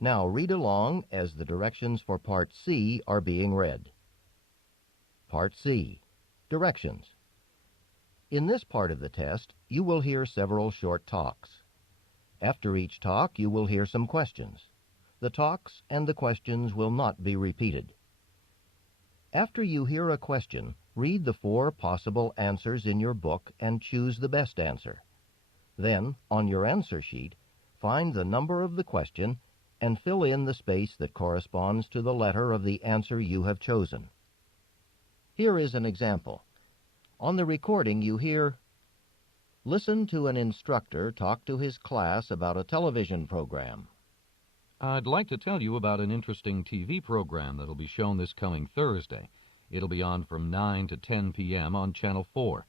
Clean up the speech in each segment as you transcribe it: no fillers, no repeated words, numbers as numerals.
Now read along as the directions for Part C are being read. Part C. Directions. In this part of the test, you will hear several short talks. After each talk, you will hear some questions. The talks and the questions will not be repeated. After you hear a question, read the 4 possible answers in your book and choose the best answer. Then, on your answer sheet, find the number of the question and fill in the space that corresponds to the letter of the answer you have chosen. Here is an example. On the recording you hear, "Listen to an instructor talk to his class about a television program." I'd like to tell you about an interesting TV program that'll be shown this coming Thursday. It'll be on from 9 to 10 p.m. on Channel 4.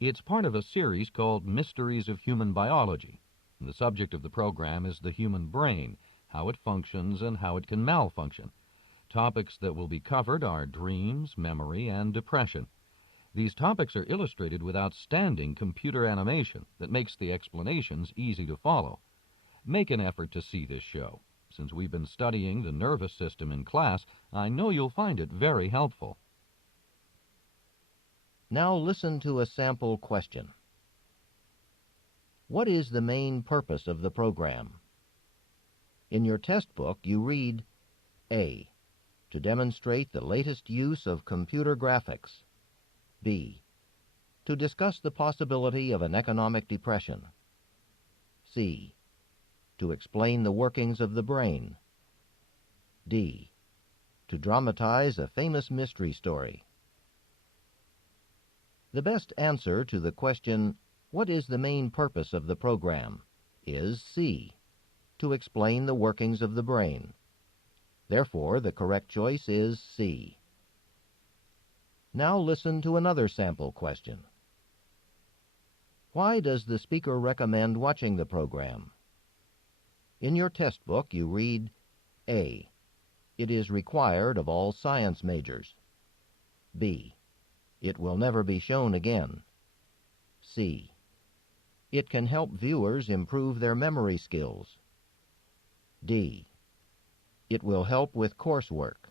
It's part of a series called Mysteries of Human Biology. And the subject of the program is the human brain, how it functions and how it can malfunction. Topics that will be covered are dreams, memory, and depression. These topics are illustrated with outstanding computer animation that makes the explanations easy to follow. Make an effort to see this show. Since we've been studying the nervous system in class, I know you'll find it very helpful. Now listen to a sample question. What is the main purpose of the program? In your test book, you read, A. To demonstrate the latest use of computer graphics. B. To discuss the possibility of an economic depression. C. To explain the workings of the brain. D. To dramatize a famous mystery story. The best answer to the question, "What is the main purpose of the program?" is C. To explain the workings of the brain. Therefore, the correct choice is C. Now listen to another sample question. Why does the speaker recommend watching the program? In your test book, you read, A. It is required of all science majors. B. It will never be shown again. C. It can help viewers improve their memory skills. D. It will help with coursework.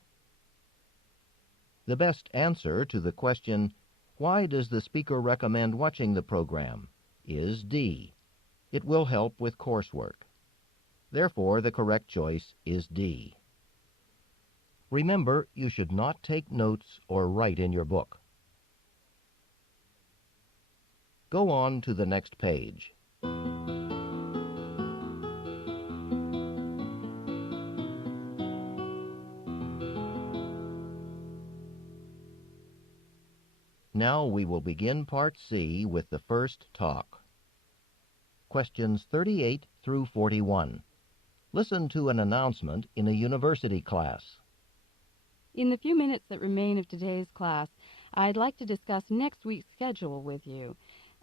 The best answer to the question, "Why does the speaker recommend watching the program?" is D. It will help with coursework. Therefore, the correct choice is D. Remember, you should not take notes or write in your book. Go on to the next page. Now we will begin Part C with the first talk. Questions 38 through 41. Listen to an announcement in a university class. In the few minutes that remain of today's class, I'd like to discuss next week's schedule with you.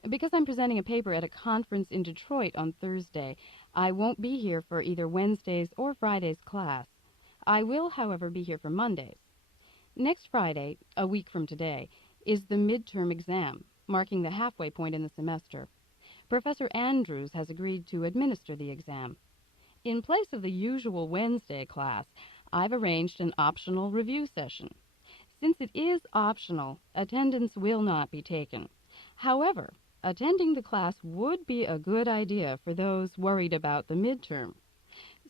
Because I'm presenting a paper at a conference in Detroit on Thursday, I won't be here for either Wednesday's or Friday's class. I will, however, be here for Mondays. Next Friday, a week from today, is the midterm exam, marking the halfway point in the semester. Professor Andrews has agreed to administer the exam. In place of the usual Wednesday class, I've arranged an optional review session. Since it is optional, attendance will not be taken. However, attending the class would be a good idea for those worried about the midterm.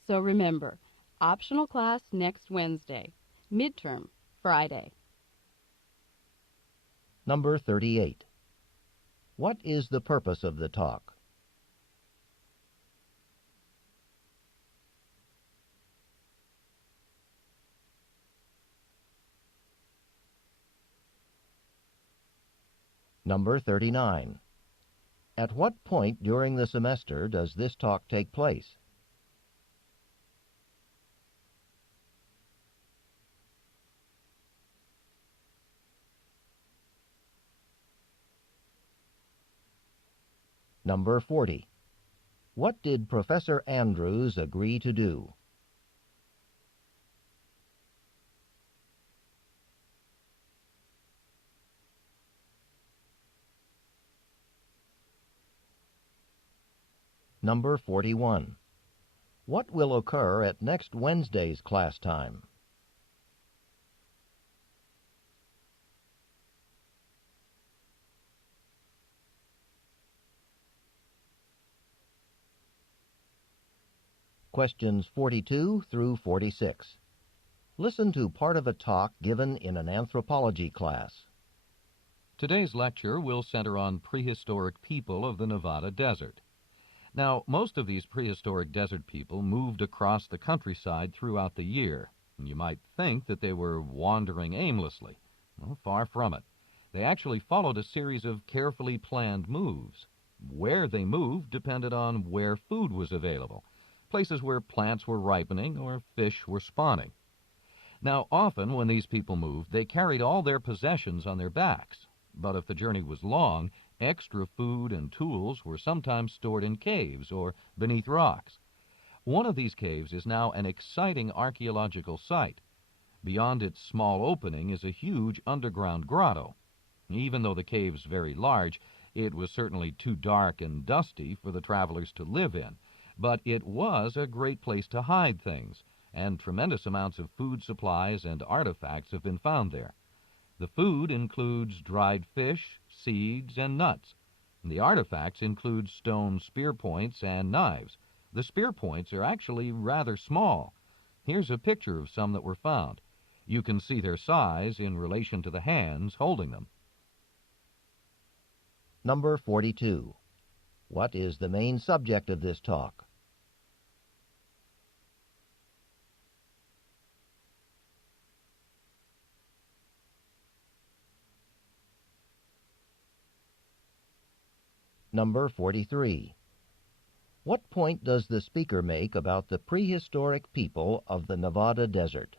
So remember, optional class next Wednesday, midterm Friday. Number 38. What is the purpose of the talk? Number 39. At what point during the semester does this talk take place? Number 40. What did Professor Andrews agree to do? Number 41. What will occur at next Wednesday's class time? Questions 42 through 46. Listen to part of a talk given in an anthropology class. Today's lecture will center on prehistoric people of the Nevada desert. Now, most of these prehistoric desert people moved across the countryside throughout the year. You might think that they were wandering aimlessly. Well, far from it. They actually followed a series of carefully planned moves. Where they moved depended on where food was available, places where plants were ripening or fish were spawning. Now, often when these people moved, they carried all their possessions on their backs. But if the journey was long, extra food and tools were sometimes stored in caves or beneath rocks. One of these caves is now an exciting archaeological site. Beyond its small opening is a huge underground grotto. Even though the cave's very large, it was certainly too dark and dusty for the travelers to live in. But it was a great place to hide things, and tremendous amounts of food supplies and artifacts have been found there. The food includes dried fish, seeds, and nuts. The artifacts include stone spear points and knives. The spear points are actually rather small. Here's a picture of some that were found. You can see their size in relation to the hands holding them. Number 42. What is the main subject of this talk? Number 43. What point does the speaker make about the prehistoric people of the Nevada desert?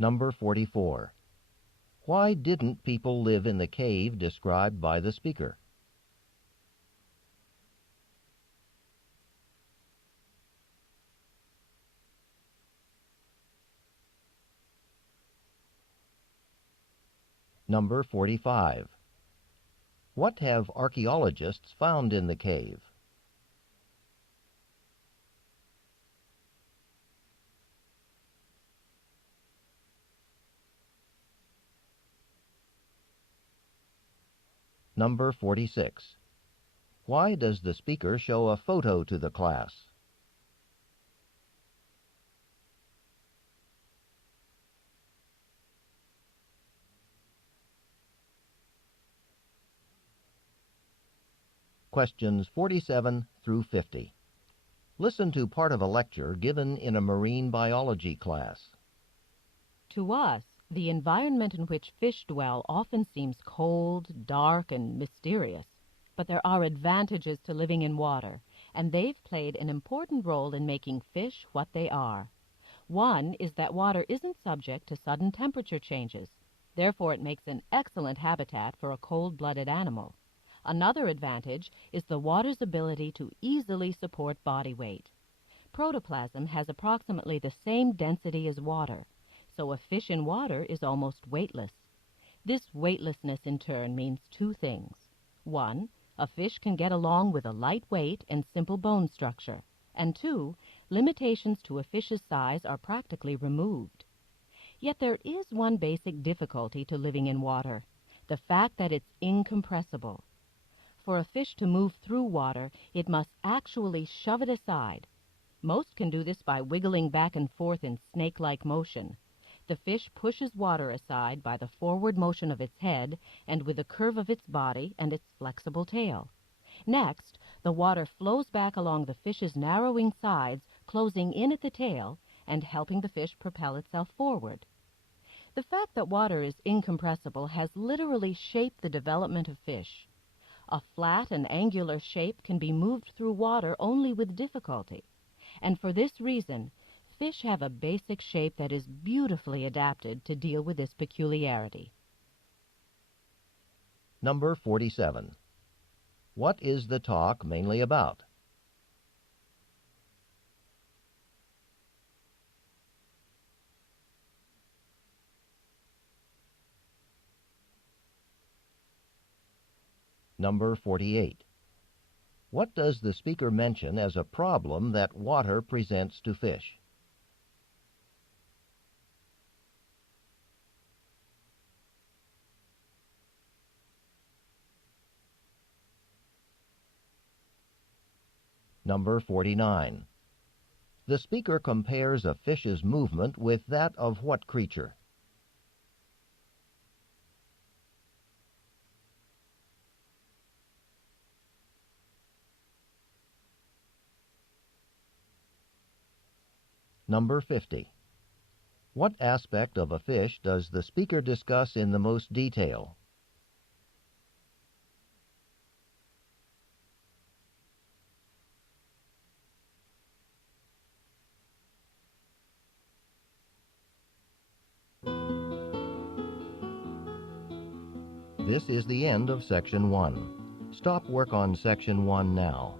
Number 44. Why didn't people live in the cave described by the speaker? Number 45. What have archaeologists found in the cave? Number 46. Why does the speaker show a photo to the class? Questions 47 through 50. Listen to part of a lecture given in a marine biology class. To us, the environment in which fish dwell often seems cold, dark, and mysterious. But there are advantages to living in water, and they've played an important role in making fish what they are. One is that water isn't subject to sudden temperature changes. Therefore, it makes an excellent habitat for a cold-blooded animal. Another advantage is the water's ability to easily support body weight. Protoplasm has approximately the same density as water, so a fish in water is almost weightless. This weightlessness in turn means two things. One, a fish can get along with a light weight and simple bone structure. And two, limitations to a fish's size are practically removed. Yet there is one basic difficulty to living in water, the fact that it's incompressible. For a fish to move through water, it must actually shove it aside. Most can do this by wiggling back and forth in snake-like motion. The fish pushes water aside by the forward motion of its head and with the curve of its body and its flexible tail. Next, the water flows back along the fish's narrowing sides, closing in at the tail and helping the fish propel itself forward. The fact that water is incompressible has literally shaped the development of fish. A flat and angular shape can be moved through water only with difficulty. And for this reason, fish have a basic shape that is beautifully adapted to deal with this peculiarity. Number 47. What is the talk mainly about? Number 48. What does the speaker mention as a problem that water presents to fish? Number 49. The speaker compares a fish's movement with that of what creature? Number 50. What aspect of a fish does the speaker discuss in the most detail? This is the end of Section 1. Stop work on Section 1 now.